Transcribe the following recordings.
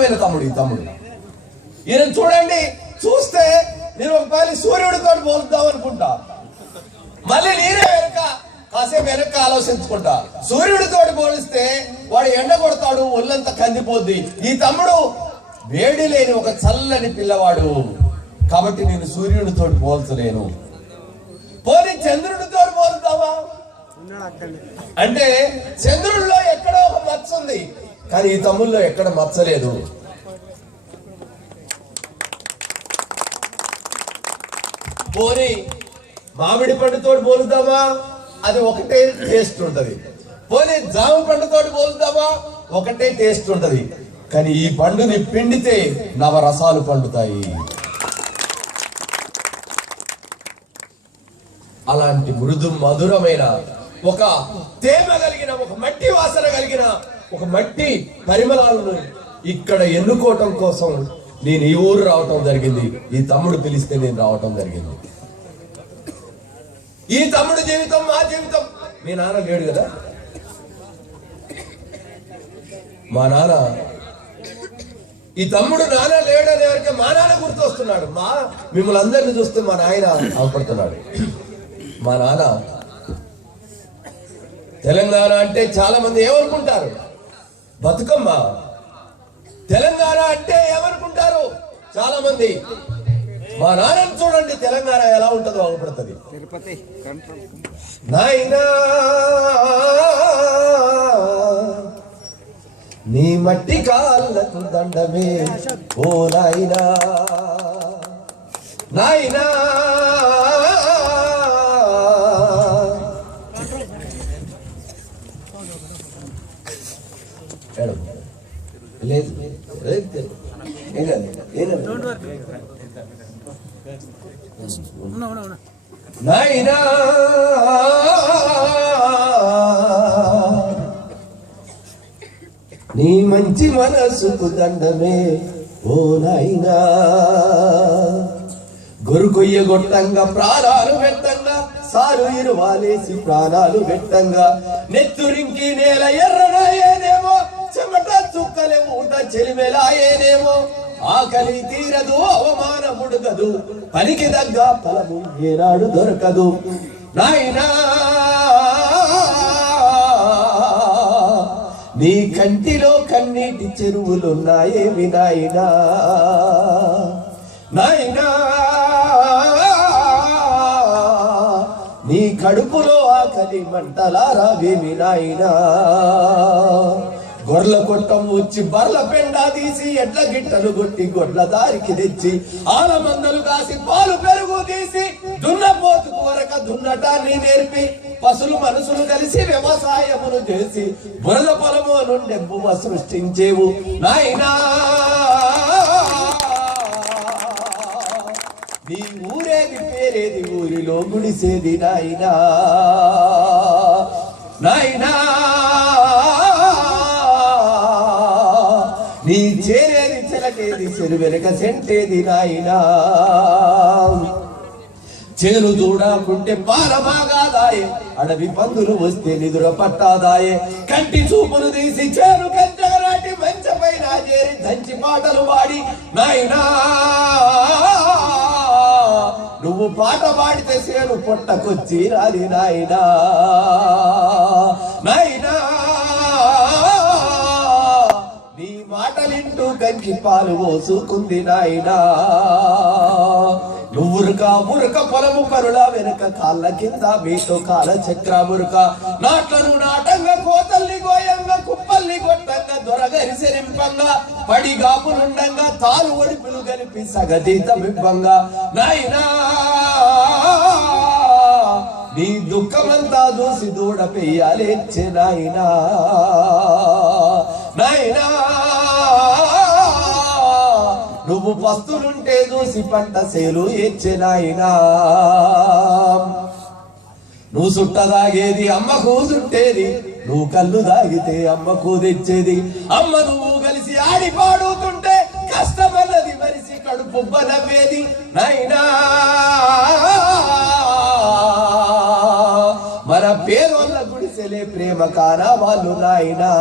మధురమైన తమ్ముడు ఈ తమ్ముడు. ఈయన చూడండి చూస్తే నేను ఒకవేళ సూర్యుడితో పోలుద్దాం అనుకుంటా. మళ్ళీ నేనే వెనక కాసేపు వెనక ఆలోచించుకుంటా. సూర్యుడితో పోలిస్తే వాడు ఎండ కొడతాడు ఒళ్ళంతా కందిపోద్ది. ఈ తమ్ముడు వేడి లేని ఒక చల్లని పిల్లవాడు. కాబట్టి నేను సూర్యుడితో పోల్చలేను. పోనీ చంద్రుడితో పోలుద్దామా? అంటే చంద్రుడిలో ఎక్కడో ఒక మచ్చ ఉంది. కానీ ఈ తమ్ముల్లో ఎక్కడ మచ్చలేదు పోనీ మామిడి పండుతో పోలుద్దామా? అది ఒకటే టేస్ట్ ఉంటది. పోనీ జామ పండుతో పోలుద్దామా? ఒకటే టేస్ట్ ఉంటది. కానీ ఈ పండుని పిండితే నవరసాలు పండుతాయి. అలాంటి మృదు మధురమైన ఒక తేమ కలిగిన ఒక మట్టి వాసన కలిగిన ఒక మట్టి పరిమళాలను ఇక్కడ ఎన్నుకోవటం కోసం నేను ఈ ఊరు రావటం జరిగింది. ఈ తమ్ముడు పిలిస్తే నేను రావటం జరిగింది. ఈ తమ్ముడు జీవితం మా జీవితం. మీ నాన్న లేడు కదా? మా నాన్న ఈ తమ్ముడు నాన్న లేడనే వరకే మా నాన్న గుర్తొస్తున్నాడు. మా మిమ్మల్ని అందరిని చూస్తే మా నాయన అవపడుతున్నాడు మా నాన్న తెలంగాణ అంటే చాలా మంది ఏమనుకుంటారు? బతుకమ్మ. తెలంగాణ అంటే ఏమనుకుంటారు చాలా మంది మా నాన్నని చూడండి తెలంగాణ ఎలా ఉంటుందో తిరుపతి కంట్రోల్. నాయనా నీ మట్టి కాళ్ళకు దండమే. ఓ నాయనా. నాయనా. ఏం కాదు, ఏం కాదు. నీ మంచి మనసుకు దండమే ఓ నాయనా గొరుకొయ్య గొట్టంగా ప్రాణాలు పెట్టంగా సారు ఇరువాలేసి ప్రాణాలు పెట్టంగా నెత్తురింకి నేల ఎర్రనాయేనేమో చుక్కలే ఊట చెలిమెలాయేనేమో ఆకలి తీరదు అవమానముడుగదు పనికి తగ్గ ఫలము ఏనాడు దొరకదు. నాయనా నీ కంటిలో కన్నీటి చెరువులున్నాయేవి నాయనా నాయనా నీ కడుపులో ఆకలి మంటలారావేమి నాయనా గొర్రెల కొట్టం వచ్చి బర్ల పెండ తీసి ఎడ్ల గిట్టలు కొట్టి గొడ్ల దారికి తెచ్చి ఆల మందలు కాసి పాలు పెరుగు తీసి దున్నపోతు కొరక దున్నటాన్ని నేర్పి పశులు మనసులు కలిసి వ్యవసాయమును చేసి బురద పొలము నుండెబ్బుమ సృష్టించేవు. నాయనా! నీ ఊరేది పేరేది ఊరిలో గుడిసేది నాయనా! చెరు వెనక సెంటేది నాయనా. చేరు చూడకుంటే పారమాగాదాయే అడవి పందులు వస్తే నిధుల పట్టాదాయే. కంటి చూపులు తీసి చేరు కంచగరాటి మంచపైన చేరి దంచి పాటలు పాడి నాయనా. నువ్వు పాట పాడితే సేను పొట్టకొచ్చి రాలి నాయనా. నాయ నిండు గంజి పాలు పోసుకుంది నాయనా. నువ్వురుక మురుక పొలము పరుల వెనుక కాళ్ళ కింద మీతో కాల చక్ర మురుక. నాట్లను నాటంగా కోతల్ని గోయంగా కుప్పల్ని కొట్టంగా దొరగరి సెరింపంగా పడి గాపులుండంగా తాలు ఒడిపులు కలిపి సగతీత బింబంగా నాయనా నీ దుఃఖమంతా దూసి దూడ పెయ్యాలేచ్చే నాయనా. నాయనా నువ్వు పస్తులుంటే చూసి పంట సేలు ఇచ్చినాయినా నువ్వు సుట్ట తాగేది అమ్మకు సుట్టేది నువ్వు కళ్ళు తాగితే అమ్మకు తెచ్చేది అమ్మ నువ్వు కలిసి ఆడి పాడుతుంటే కష్టమన్నది మరిసి కడుపు నవ్వేది నాయనా మన పేదోళ్ళ గుడిసెలే ప్రేమ కారా వాళ్ళు నాయనా.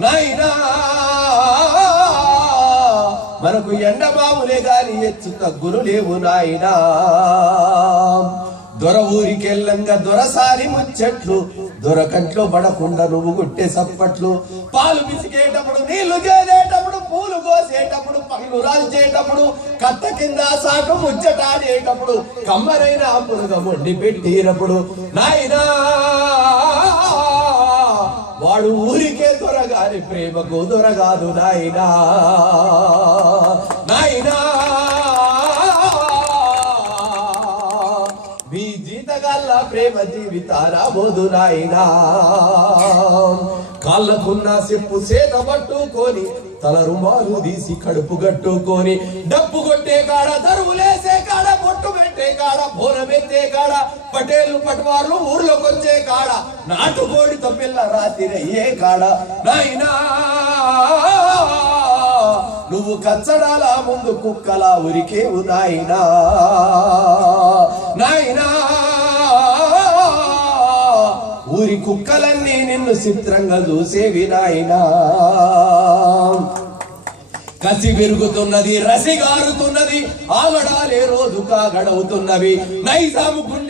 నాయనా. మనకు ఎండమాములే గాని ఎత్తు తగ్గులు లేవు నాయనా. దొర ఊరికెళ్ళంగా దొరసారి ముచ్చట్లు దొర కంట్లో పడకుండా నువ్వు గుట్టే సప్పట్లు. పాలు పిసికేటప్పుడు నీళ్ళు చేసేటప్పుడు పూలు కోసేటప్పుడు పళ్ళు రాల్చేటప్పుడు కట్ట కింద సాటు ముచ్చటాడేటప్పుడు కమ్మరైన పురుగ వండి పెట్టినప్పుడు నాయనా వాడు ఊరికి గారి ప్రేమకు దొరగాదు నాయనా. నాయనా. మీ జీతగాళ్ళ ప్రేమ జీవితారా బోధు నాయనా. కాళ్ళకున్న చెప్పు సేత పట్టుకొని తల రుమాలు తీసి కడుపు కట్టుకొని డప్పు కొట్టే కాడ దరువులేసే కాడ పొట్టు పెట్టే కాడ బోనమెత్తే కాడ పటేలు పటవార్లు ఊర్లోకి వచ్చే కాడ నాటుకోడి పిల్ల రాత్రి అయ్యే కాడ? నాయనా నువ్వు కచ్చడాల ముందు కుక్కలా ఉరికేవు నాయనా? నాయనా ఊరి కుక్కలన్నీ నిన్ను చిత్రంగా చూసేవి నాయనా? కసి పెరుగుతున్నది రసి గారుతున్నది ఆగడాలే రోజు కాగడవుతున్నవి నైజాము గుండె